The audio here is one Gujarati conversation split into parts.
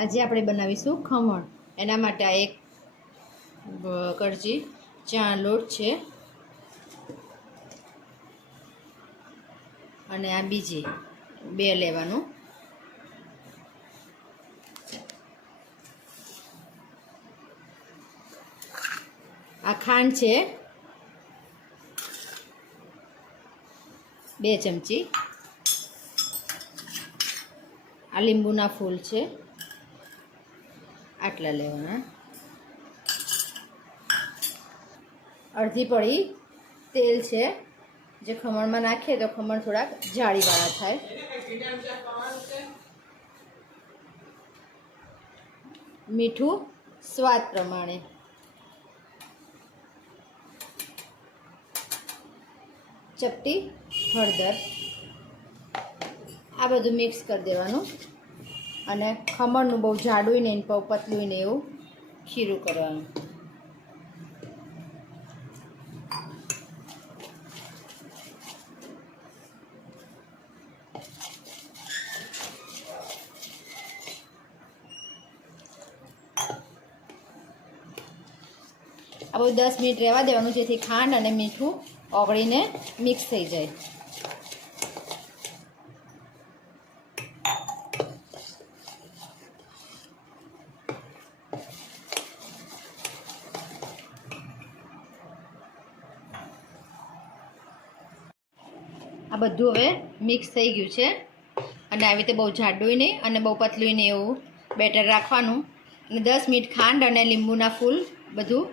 આજે આપણે બનાવીશું ખમણ. એના માટે આ એક કળજી ચણા લોટ છે અને આ બીજી 2 લેવાનું. આ ખાંડ છે 2 ચમચી. આ લીંબુના ફૂલ છે આટલા લેવાના. અડધી પડી તેલ છે, જે ખમણમાં નાખીએ તો ખમણ થોડાક જાળીવાળા થાય. મીઠું સ્વાદ પ્રમાણે. ચપટી હળદર. આ બધું મિક્સ કરી દેવાનું અને ખમણનું બહુ જાડું નહીં બહુ પતલું નહીં એવું ખીરું કરવાનું. આ બધું 10 મિનિટ રહેવા દેવાનું, જેથી ખાંડ અને મીઠું ઓગળીને મિક્સ થઈ જાય. આ બધું હવે મિક્સ થઈ ગયું છે અને આવી રીતે બહુ જાડું નહીં અને બહુ પતલું નહીં એવું બેટર રાખવાનું. અને 10 મિનિટ ખાંડ અને લીંબુના ફૂલ બધું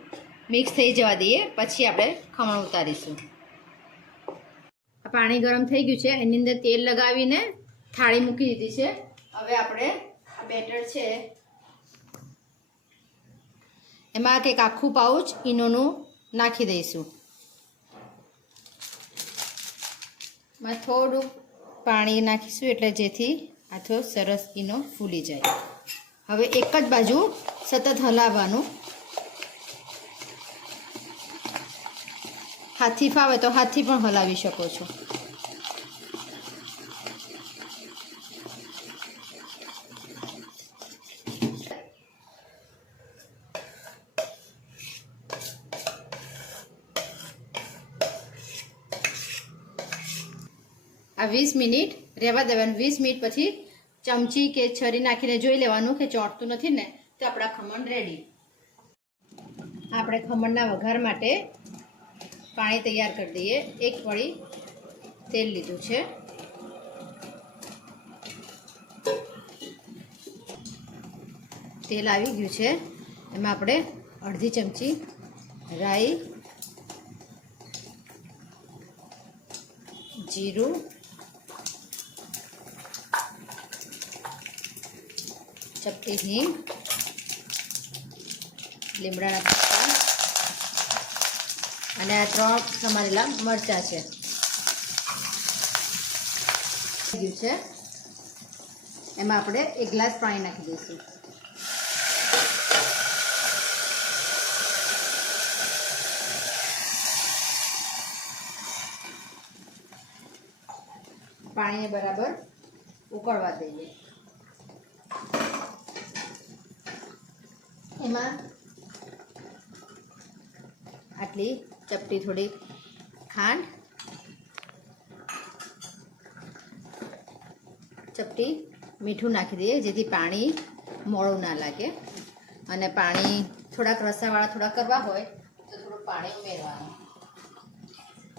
મિક્સ થઈ જવા દઈએ, પછી આપણે ખમણ ઉતારીશું. પાણી ગરમ થઈ ગયું છે, એની અંદર તેલ લગાવીને થાળી મૂકી દીધી છે. હવે આપણે આ બેટર છે એમાં કંઈક આખું પાઉચ ઈનોનું નાખી દઈશું. માં થોડું પાણી નાખીશું એટલે જેથી આથો સરસ ઈનો ફૂલી જાય. હવે એક જ બાજુ સતત હલાવવાનું. હાથથી ફાવે તો હાથથી પણ હલાવી શકો છો. આ 20 મિનિટ રહેવા દેવાનું. 20 મિનિટ પછી ચમચી કે છરી નાખીને જોઈ લેવાનું કે ચોંટતું નથી ને, તો આપણા ખમણ રેડી. આપણે ખમણના વઘાર માટે પાણી તૈયાર કરી દઈએ. 1 પડી તેલ લીધું છે. તેલ આવી ગયું છે, એમાં આપણે અડધી ચમચી રાઈ, જીરું, ચપટી હિંગ, લીમડાના પત્તા અને આ 3 સમારેલા મરચાં છે. એમાં આપણે 1 ગ્લાસ પાણી નાખી દઈશું. પાણીને બરાબર ઉકળવા દઈએ. એમાં આટલી ચપટી થોડી ખાંડ, ચપટી મીઠું નાખી દઈએ, જેથી પાણી મોળું ના લાગે. અને પાણી થોડાક રસાવાળા થોડા કરવા હોય તો થોડું પાણી ઉમેરવાનું.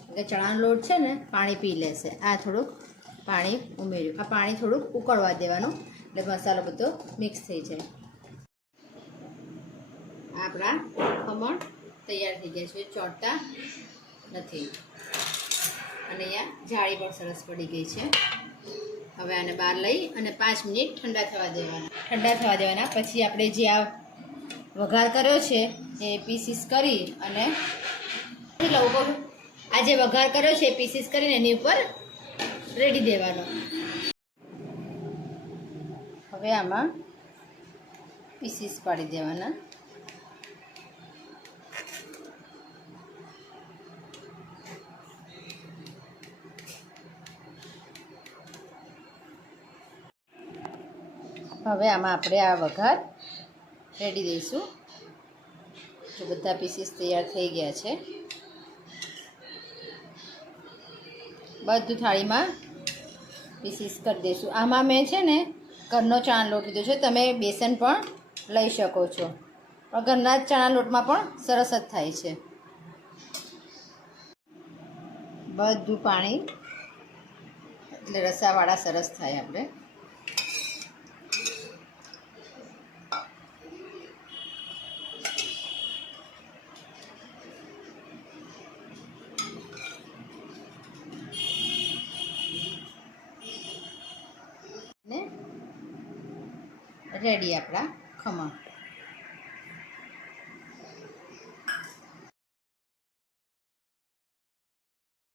એટલે ચણાનો લોટ છે ને પાણી પી લેશે. આ થોડુંક પાણી ઉમેર્યું. આ પાણી થોડુંક ઉકળવા દેવાનું એટલે મસાલો બધો મિક્સ થઈ જાય. આપણા ખમણ તૈયાર થઈ ગયા છે, ચોંટતા નથી. અને અહીંયા જાળી પણ સરસ પડી ગઈ છે. હવે આને બહાર લઈ અને 5 મિનિટ ઠંડા થવા દેવાના. પછી આપણે જે આ વઘાર કર્યો છે એ પીસીસ કરી અને આ જે વઘાર કર્યો છે એ પીસીસ કરીને એની ઉપર રેડી દેવાનો. હવે આમાં પીસીસ પાડી દેવાના. હવે આમાં આપણે આ વઘાર રેડી દઈશું. તો બધા પીસીસ તૈયાર થઈ ગયા છે. બધું થાળીમાં પીસીસ કરી દઈશું. આમાં મેં છે ને ઘરનો ચણા લોટ લીધો છે. તમે બેસન પણ લઈ શકો છો, પણ ઘરના જ ચણા લોટમાં પણ સરસ જ થાય છે. બધું પાણી એટલે રસાવાળા સરસ થાય આપણે. ને રેડી આપણા ખમણ.